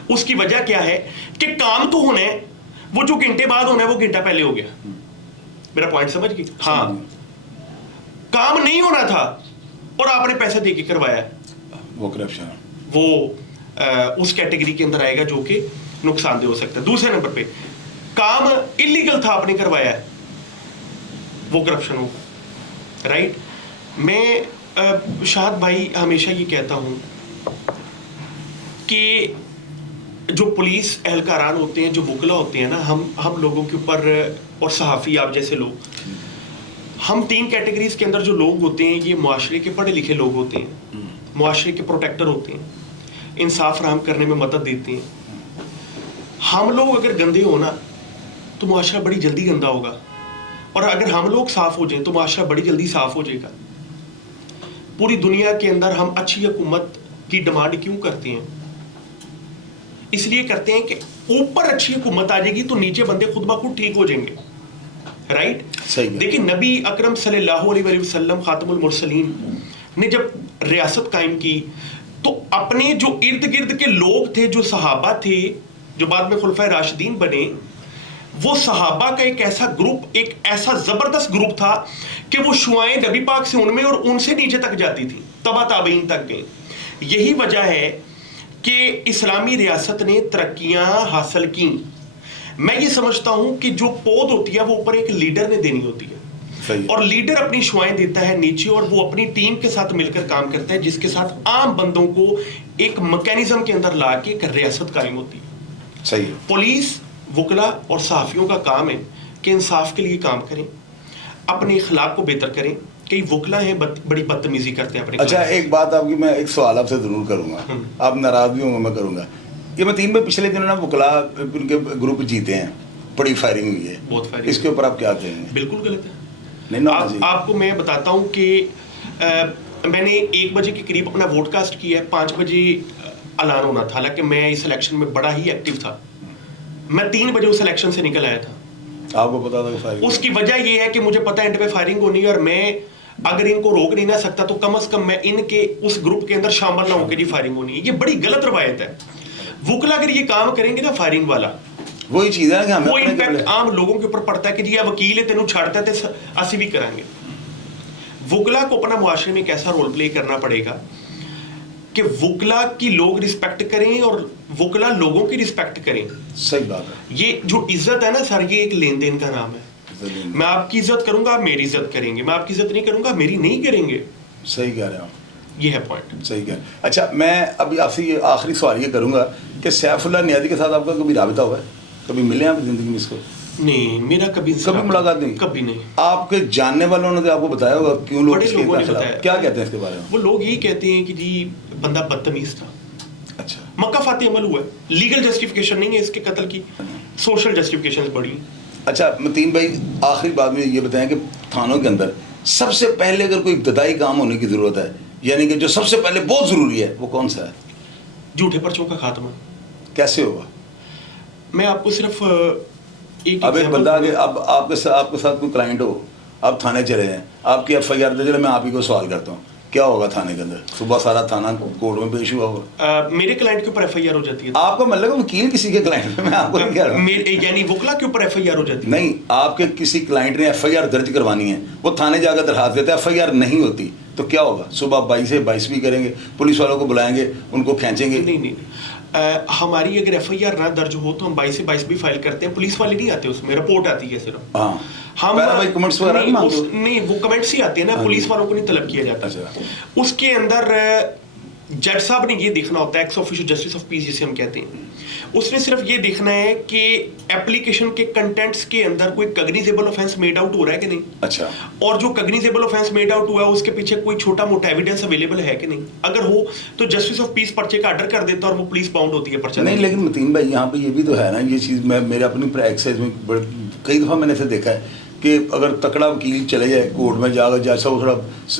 उसकी वजह क्या है कि काम तो होना है, वो जो घंटे बाद होना है वो घंटा पहले हो गया। मेरा पॉइंट समझ गई? हाँ, काम नहीं होना था और आपने पैसे दे के करवाया, वो करप्शन, वो उस कैटेगरी के अंदर आएगा जो कि नुकसानदेह हो सकता है। दूसरे नंबर पे काम इलीगल था, आपने करवाया है, वो करप्शन हो, राइट। मैं शाहद भाई हमेशा ये कहता हूं कि जो पुलिस एहलकारान होते हैं, जो वुकला होते हैं ना, हम लोगों के ऊपर, और सहाफ़ी आप जैसे लोग, हम 3 कैटेगरीज के अंदर जो लोग होते हैं, ये मुआशरे के पढ़े लिखे लोग होते हैं, मुआशरे के प्रोटेक्टर होते हैं, इंसाफ फराहम करने में मदद देते हैं। हम लोग अगर गंदे हो ना तो मुआशरा बड़ी जल्दी गंदा होगा, और अगर हम लोग साफ हो जाएं तो मुआशरा बड़ी जल्दी साफ हो जाएगा। पूरी दुनिया के अंदर हम अच्छी हुकूमत की डिमांड क्यों करते हैं? इसलिए करते हैं कि ऊपर अच्छी हुकूमत आ जाएगी तो नीचे बंदे खुद ब खुद ठीक हो जाएंगे, राइट। देखिए नबी अकरम सल्लल्लाहु अलैहि वसल्लम खातमुल मुरसलीन ने जब रियासत कायम की तो अपने जो इर्द गिर्द के लोग थे, जो सहाबा थे, जो बाद में खुलफाए राशिदीन बने, वो सहाबा का एक ऐसा ग्रुप, एक ऐसा जबरदस्त ग्रुप था कि वो शुआएं नबी पाक से उनमें और उनसे नीचे तक जाती थी, तबा ताबईन तक गए। यही वजह है कि इस्लामी रियासत ने तरक्कियां हासिल की। मैं ये समझता हूं कि जो पौध होती है वो ऊपर एक लीडर ने देनी होती है, और लीडर अपनी शुआएं देता है नीचे, और वो अपनी टीम के साथ मिलकर काम करता है, जिसके साथ आम बंदों को एक मैकेनिज्म के अंदर ला के एक रियासत कायम होती है। सही है। पुलिस, वकला और सहाफ़ियों का काम है कि इंसाफ के लिए काम करें, अपने इखलाक को बेहतर करें। कई वकला हैं बड़ी बदतमीजी करते हैं अपने अच्छा, client से। एक बात आपकी, मैं एक सवाल आपसे जरूर करूंगा, आप नाराज भी होंगे, मैं करूंगा। ये मैं 3 में पिछले दिनों ना वकला उनके ग्रुप जीते हैं, बड़ी फायरिंग हुई है, बहुत फायरिंग। इसके ऊपर आप क्या कहेंगे? बिल्कुल गलत है। नहीं ना होना चाहिए। आपको मैं बताता हूं कि मैंने 1 बजे के करीब अपना वोटकास्ट किया है, 5 बजे ऐलान होना था। हालांकि मैं इस इलेक्शन में बड़ा ही एक्टिव था, मैं 3 बजे उस इलेक्शन से निकल आया था। आपको पता था कि फायरिंग? उसकी वजह यह है कि मुझे पता है एंड पे फायरिंग होनी है, और मैं अगर इनको रोक नहीं ना सकता तो कम से कम मैं इनके उस ग्रुप के अंदर शामिल ना होकर जी फायरिंग होनी है। ये बड़ी गलत रवायत है। वकला अगर ये काम करेंगे ना फायरिंग वाला, वही चीज है ना कि हमें वो अपने इंपैक्ट के- आम लोगों के ऊपर पड़ता है कि जी ये वकील है, तेनू छाड़ता है तो असि भी करांगे। वकला को अपना मुआशरे में एक ऐसा रोल प्ले करना पड़ेगा कि वकला की लोग रिस्पेक्ट करें और वकला लोगों की रिस्पेक्ट करें। सही बात है। ये जो इज्जत है ना सर, ये एक लेन देन का नाम है। मैं आपकी इज्जत करूंगा, आप मेरी इज्जत करेंगे। मैं आपकी इज्जत नहीं करूंगा, मेरी नहीं करेंगे। सही कह रहे हो, ये है पॉइंट। सही कह रहे हैं। अच्छा, मैं अभी आपसे ये आखिरी सवाल ये करूंगा कि सैफुल्लाह नियाज़ी के साथ आपका कभी राबिता हुआ है? कभी मिले हैं आप जिंदगी में इसको? नहीं, मेरा कभी मुलाकात नहीं? कभी नहीं। आपके जानने वालों ने तो आपको बताया होगा क्यों लोग बड़े इसके लोगों ने खिलाफ- बताया। क्या कहते हैं इसके बारे में? वो लोग यही कहते हैं कि जी बंदा बदतमीज था। अच्छा, मक्काफाती अमल हुआ है, लीगल जस्टिफिकेशन नहीं है इसके कत्ल की, सोशल जस्टिफिकेशन बड़ी। अच्छा मतीन भाई, आखिरी बात में ये बताएं कि थानों के अंदर सबसे पहले अगर कोई इब्तदाई काम होने की ज़रूरत है, यानी कि जो सबसे पहले बहुत ज़रूरी है, वो कौन सा है? झूठे पर्चों का खात्मा। कैसे होगा? मैं आपको सिर्फ एक अब एक example बंदा आगे, दूंगा। अब आपके साथ कोई क्लाइंट हो, आप थाने चले हैं, आपकी FIR दे, मैं आप ही को सवाल करता हूँ, क्या होगा थाने के अंदर? सुबह सारा थाना कोर्ट में पेश हुआ होगा, मेरे क्लाइंट के ऊपर FIR हो जाती है। आपका मतलब वकील किसी के क्लाइंट पे, मैं आपको नहीं कह रहा हूँ। यानी वकला के ऊपर FIR हो जाती है। नहीं, आपके किसी क्लाइंट ने FIR दर्ज करवानी है, वो थाने जाकर दरखास्त देता है, FIR नहीं होती, तो क्या होगा? सुबह 22 से 22 भी करेंगे, पुलिस वालों को बुलाएंगे, उनको खींचेंगे? नहीं, हमारी अगर FIR ना दर्ज हो तो हम 22 से 22 भी फाइल करते हैं, पुलिस वाले नहीं आते, उसमें रिपोर्ट आती है सिर्फ। हाँ, हम पहला भाई कमेंट्स वगैरह नहीं मांगते हो? नहीं, वो कमेंट्स ही आते हैं ना, हाँ पुलिस जी। वालों को नहीं तलब किया जाता। अच्छा। उसके अंदर जज साहब ने ये देखना होता है, x officio justice of piece जिसे हम कहते हैं, उसने सिर्फ ये देखना है कि एप्लीकेशन के कंटेंट्स के अंदर कोई कग्निजेबल ऑफेंस मेड आउट हो रहा है कि नहीं। अच्छा, और जो कग्निजेबल ऑफेंस मेड आउट हुआ है उसके पीछे कोई छोटा मोटा एविडेंस अवेलेबल है कि नहीं। अगर हो तो जस्टिस ऑफ पीस पर्चे का ऑर्डर कर देता है और वो पुलिस बाउंड होती है पर्चा नहीं, देने। लेकिन मतीन भाई यहाँ पे ये भी तो है ना, ये चीज़ मैं मेरे अपनी एक्सरसाइज में कई दफ़ा मैंने ऐसे देखा है कि अगर तकड़ा वकील चले जाए कोर्ट में जाकर, जैसा वो थोड़ा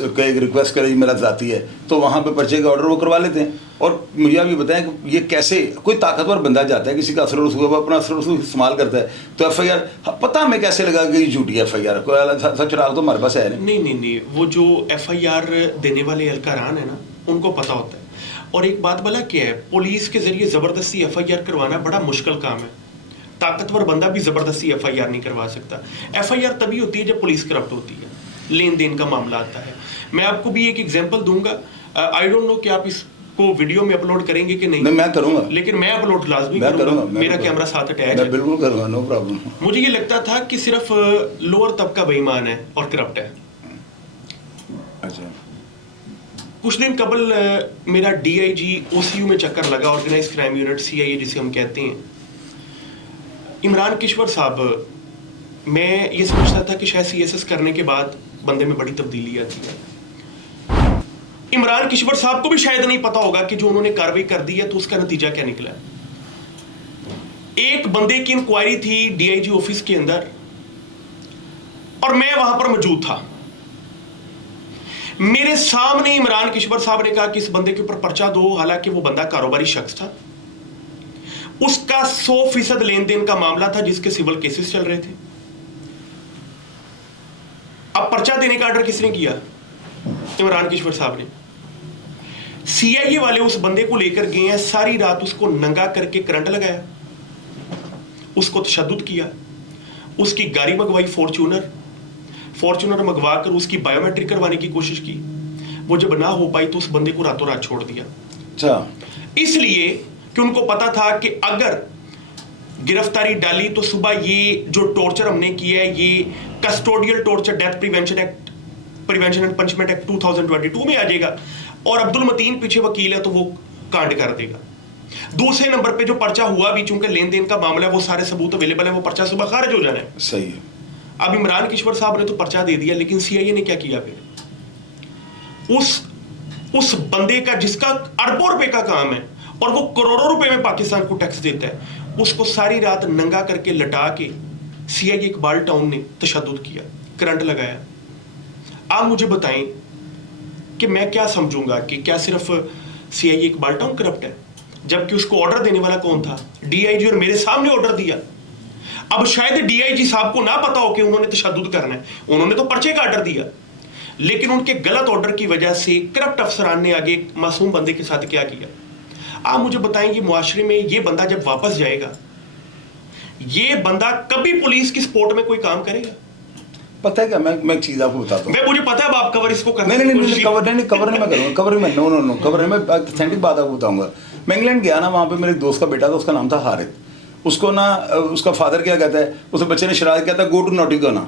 कई रिक्वेस्ट करे मेरा जाती है, तो वहाँ पे पर्चे का ऑर्डर वो करवा लेते हैं। और मुझे आप ये बताएं कि ये कैसे कोई ताकतवर बंदा जाता है, किसी का असर रसूख, वो अपना असर रसूख इस्तेमाल करता है, तो FIR पता हमें कैसे लगा कि ये झूठी FIR? कोई सच राग तो हमारे पास है नहीं, वो जो FIR देने वाले एहलकारान है ना, उनको पता होता है। और एक बात भला क्या है, पुलिस के जरिए जबरदस्ती FIR करवाना बड़ा मुश्किल काम है। ताकतवर बंदा भी जबरदस्ती FIR नहीं करवा सकता। FIR तभी होती है जब पुलिस करप्ट होती है, लेन देन का मामला आता है। मैं आपको भी एक एग्जांपल दूंगा, आई डोंट नो कि आप इसको वीडियो में अपलोड करेंगे कि नहीं। मैं करूँगा, लेकिन मैं अपलोड लाजमी मैं करूँगा, मेरा कैमरा साथ अटैच मैं है। बिल्कुल करूँगा, नो प्रॉब्लम। मुझे ये लगता था कि सिर्फ लोअर तबका बेईमान है और करप्ट है। अच्छा, कुछ दिन कबल मेरा DIG OCU में चक्कर लगा, ऑर्गेनाइज क्राइम यूनिट CIA जिसे हम कहते हैं। इमरान किश्वर साहब, मैं ये समझता था कि शायद CSS करने के बाद बंदे में बड़ी तब्दीली आती है। इमरान किश्वर साहब को भी शायद नहीं पता होगा कि जो उन्होंने कार्रवाई कर दी है तो उसका नतीजा क्या निकला। एक बंदे की इंक्वायरी थी DIG ऑफिस के अंदर और मैं वहां पर मौजूद था। मेरे सामने इमरान किश्वर साहब ने कहा कि इस बंदे के ऊपर पर्चा दो, हालांकि वो बंदा कारोबारी शख्स था, उसका 100% लेन देन का मामला था जिसके सिविल केसेस चल रहे थे। अब पर्चा देने का ऑर्डर किसने किया? इमरान किश्वर साहब ने। CIA वाले उस बंदे को लेकर गए हैं, सारी रात उसको नंगा करके करंट लगाया, उसको तशद्दुद किया, उसकी गाड़ी मंगवाई फॉर्च्यूनर मंगवा कर उसकी बायोमेट्रिक करवाने की कोशिश की। वो जब ना हो पाई तो उस बंदे को रातों रात छोड़ दिया। अच्छा, इसलिए कि उनको पता था कि अगर गिरफ्तारी डाली तो सुबह ये जो टॉर्चर हमने किया है, ये custodial torture death prevention and punishment act 2022 में आ जाएगा। और अब्दुल मतीन पीछे वकील है तो वो कांड कर देगा। दूसरे नंबर पे जो पर्चा हुआ भी, चूंकि लेन देन का मामला है, वो सारे सबूत अवेलेबल है, वो पर्चा सुबह खारिज हो जाना है। सही है। अब इमरान किश्वर साहब ने तो पर्चा दे दिया, लेकिन सीआईए ने क्या किया फिर? उस बंदे का जिसका अरबों रुपए का काम है और वो करोड़ों रुपए में पाकिस्तान को टैक्स देता है, उसको सारी रात नंगा करके लटा के सीआईए इकबाल टाउन ने तशद्दुद किया, करंट लगाया। आप मुझे बताएं कि मैं क्या समझूंगा कि क्या सिर्फ सीआईए इकबाल टाउन करप्ट है, जबकि उसको ऑर्डर देने वाला कौन था? डीआईजी, और मेरे सामने ऑर्डर दिया। अब शायद डीआईजी साहब को ना पता हो कि उन्होंने तशद्दुद करना है, उन्होंने तो पर्चे का ऑर्डर दिया, लेकिन उनके गलत ऑर्डर की वजह से करप्ट अफसरान ने आगे एक मासूम बंदे के साथ क्या किया। आप मुझे बताएं, ये मुआशरे में ये बंदा जब वापस जाएगा, ये बंदा कभी पुलिस की सपोर्ट में कोई काम करेगा? पता है क्या, मैं एक चीज आपको बताता हूँ। मुझे पता है अब आप कवर इसको करने नहीं, कवर नहीं मैं करूँगा, कवर में नो कवर में मैं ऑथेंटिक बात आपको बताऊंगा। मैं इंग्लैंड गया ना, वहाँ पे मेरे दोस्त का बेटा था, उसका नाम था हारिद। उसको ना उसका फादर क्या कहता है, उस बच्चे ने शरारत कहता है गो टू नॉटिका ना।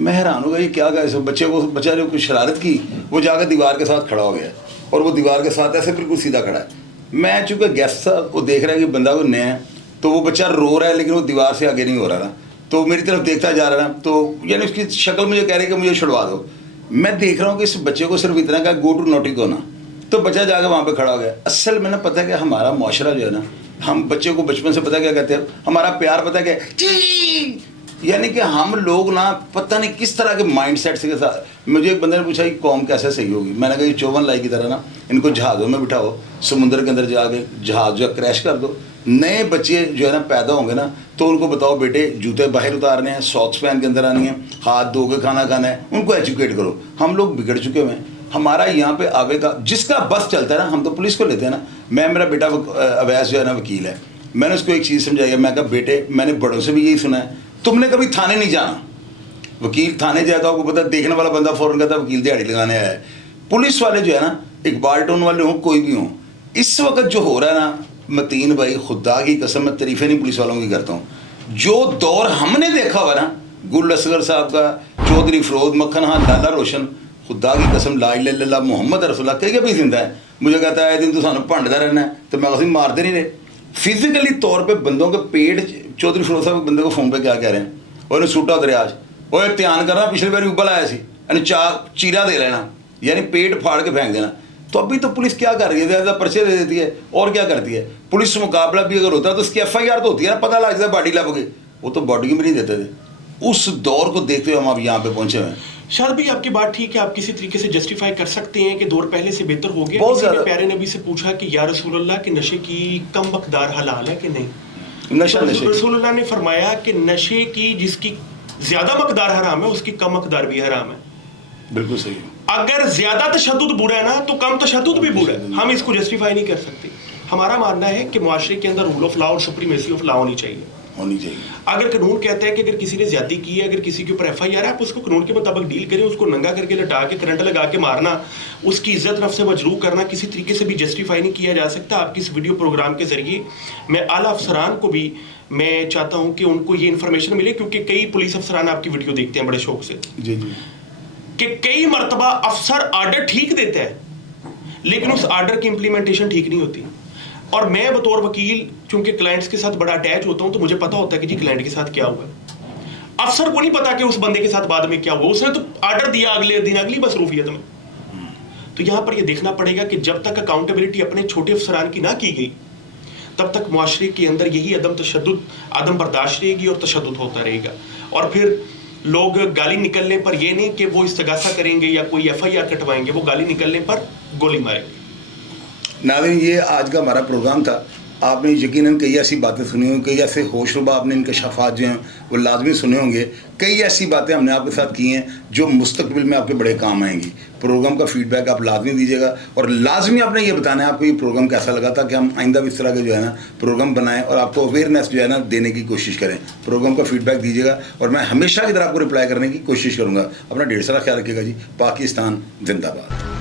मैं हैरान हो गया, ये क्या कहा, बच्चा जो कुछ शरारत की, वो जाकर दीवार के साथ खड़ा हो गया, और वो दीवार के साथ ऐसे बिल्कुल सीधा खड़ा है। मैं चूँकि गेस्ट था, वो देख रहा है कि बंदा वो नया है, तो वो बच्चा रो रहा है, लेकिन वो दीवार से आगे नहीं हो रहा ना, तो मेरी तरफ देखता जा रहा है ना, तो यानी उसकी शक्ल मुझे कह रही है कि मुझे छुड़वा दो। मैं देख रहा हूँ कि इस बच्चे को सिर्फ इतना कहा गो टू नॉटिको ना, तो बच्चा जाकर वहाँ पे खड़ा हो गया। असल में ना पता है कि हमारा मुआशरा जो है ना, हम बच्चे को बचपन से पता क्या कहते हैं, हमारा प्यार पता क्या है, यानी कि हम लोग ना पता नहीं किस तरह के माइंड सेट से के साथ। मुझे एक बंदे ने पूछा कि कौम कैसे सही होगी, मैंने कहा ये 54 लाई की तरह ना, इनको जहाज़ों में बिठाओ, समुद्र के अंदर जाके जहाज़ जो क्रैश कर दो। नए बच्चे जो है ना पैदा होंगे ना, तो उनको बताओ बेटे जूते बाहर उतारने हैं, सॉक्स पहन के अंदर आनी है, हाथ धो के खाना खाना है, उनको एजुकेट करो। हम लोग बिगड़ चुके हुए हैं। हमारा यहाँ पे आवेगा जिसका बस चलता है ना, हम तो पुलिस को लेते हैं ना। मेरा बेटा अवैस जो है ना वकील है, मैंने उसको एक चीज़ समझाई, मैं कहा बेटे मैंने बड़ों से भी यही सुना है, तुमने कभी थाने नहीं जाना। वकील थाने जाता, आपको पता, देखने वाला बंदा फौरन कहता वकील दिहाड़ी लगाने आया है। पुलिस वाले जो है ना, इकबाल टाउन वाले हों कोई भी हों, इस वक्त जो हो रहा है ना मतीन भाई, खुदा की कसम मैं तारीफें नहीं पुलिस वालों की करता हूँ। जो दौर हमने देखा हुआ ना, गुल असगर साहब का, चौधरी फरोज मक्खन, हाँ लाला रोशन, खुदा की कसम ला इलाहा इल्लल्लाह मोहम्मद रसूलुल्लाह कह के भी जिंदा है। मुझे कहता है दिन तो सानू भंडदा रहना है, तो मैं कभी मारते नहीं रहे। फिजिकली तौर पे बंदों के पेट, चौधरी फरोज साहब बंदे को फोन पे क्या कह रहे हैं, उन्हें सूटा दरियाज, वो ध्यान करना पिछले बार उबल आया सी, चीरा दे लेना, यानी पेट फाड़ के फेंक देना। तो अभी तो पुलिस क्या कर रही है, ज़्यादा पर्चे दे देती है और क्या करती है। पुलिस से मुकाबला भी अगर होता है तो उसकी FIR तो होती है ना, पता लग जाता है बॉडी लग गई, वो तो बॉडी भी नहीं देते थे। उस दौर को देखते हुए हम अब यहाँ पे पहुंचे हुए हैं। शायद भी आपकी बात ठीक है, आप किसी तरीके से जस्टिफाई कर सकते हैं कि दौर पहले से बेहतर हो गया। बहुत किसी ने ज़्यादा। प्यारे नबी से पूछा कि या रसूलुल्लाह कि नशे की कम मकदार हलाल है कि नहीं? नशा नशे रसूलुल्लाह ने फरमाया कि नशे की जिसकी ज्यादा मकदार हराम है, उसकी कम मकदार भी हराम है। बिल्कुल सही है। अगर ज्यादा तशद्दुद बुरा है ना, तो कम तशद्दुद भी बुरा है। हम इसको जस्टिफाई नहीं कर सकते। हमारा मानना है कि मुआशरे के अंदर रूल ऑफ लॉ और सुप्रीमेसी ऑफ लॉ होनी चाहिए। अगर कानून कहता है कि अगर किसी ने ज्यादती की है, अगर किसी के ऊपर FIR है, आप उसको कानून के मुताबिक डील करें। उसको नंगा करके लटा के करंट लगा के मारना, उसकी इज्जत नफ्स से मजरूह करना किसी तरीके से भी जस्टिफाई नहीं किया जा सकता। आपकी इस वीडियो प्रोग्राम के जरिए मैं आला अफसरान को भी मैं चाहता हूँ कि उनको ये इन्फॉर्मेशन मिले, क्योंकि कई पुलिस अफसरान आपकी वीडियो देखते हैं बड़े शौक से, जी जी, कि कई मरतबा अफसर आर्डर ठीक देता है, लेकिन उस आर्डर की इंप्लीमेंटेशन ठीक नहीं होती। और मैं बतौर वकील चूंकि क्लाइंट्स के साथ बड़ा अटैच होता हूं, तो मुझे पता होता है कि जी क्लाइंट के साथ क्या हुआ है। अफसर को नहीं पता कि उस बंदे के साथ बाद में क्या हुआ, उसने तो आर्डर दिया अगले दिन अगली मसरूफियत में। तो यहां पर यह देखना पड़ेगा कि जब तक अकाउंटेबिलिटी अपने छोटे अफसरान की ना की गई, तब तक मुआशरे के अंदर यही अदम तशद्दुद, अदम बर्दाश्त रहेगी और तशद्दुद होता रहेगा। और फिर लोग गाली निकलने पर यह नहीं कि वो इस्तगासा करेंगे या कोई FIR कटवाएंगे, वो गाली निकलने पर गोली मारेंगे। नाज़रीन, ये आज का हमारा प्रोग्राम था। आपने यकीनन कई ऐसी बातें सुनी होंगी, कई ऐसे होशरुबा आपने इंकशाफात जो हैं वो लाजमी सुने होंगे। कई ऐसी बातें हमने आपके साथ की हैं जो मुस्तकबिल में आपके बड़े काम आएंगी। प्रोग्राम का फीडबैक आप लाजमी दीजिएगा, और लाजमी आपने ये बताना है आपको ये प्रोग्राम कैसा लगा, ताकि हम आइंदा भी इस तरह के जो है ना प्रोग्राम बनाएं और आपको अवेयरनेस जो है ना देने की कोशिश करें। प्रोग्राम का फीडबैक दीजिएगा और मैं हमेशा की तरह आपको रिप्लाई करने की कोशिश करूँगा। अपना ढेर सारा ख्याल रखिएगा जी। पाकिस्तान जिंदाबाद।